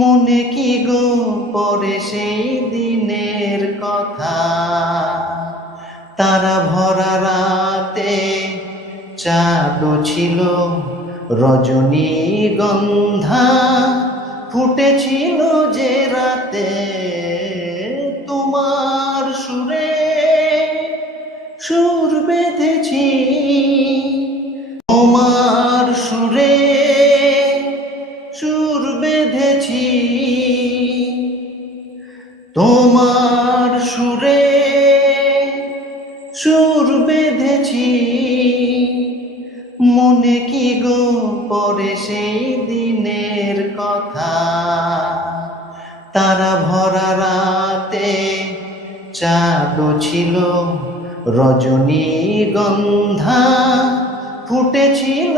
মনে কি গো পড়ে সেই দিনের কথা, তারা ভরা রাতে চাঁদও ছিল রজনীগন্ধা, ফুটেছিল যে রাতে তোমার সুরে সুর বেঁধেছি, তোমার সুরে সুর বেঁধেছি, তোমার সুরে সুর বেঁধেছি। মনে কি গো পড়ে সেই দিনের কথা, তারা ভরা রাতে চাঁদও ছিল রজনীগন্ধা, ফুটেছিল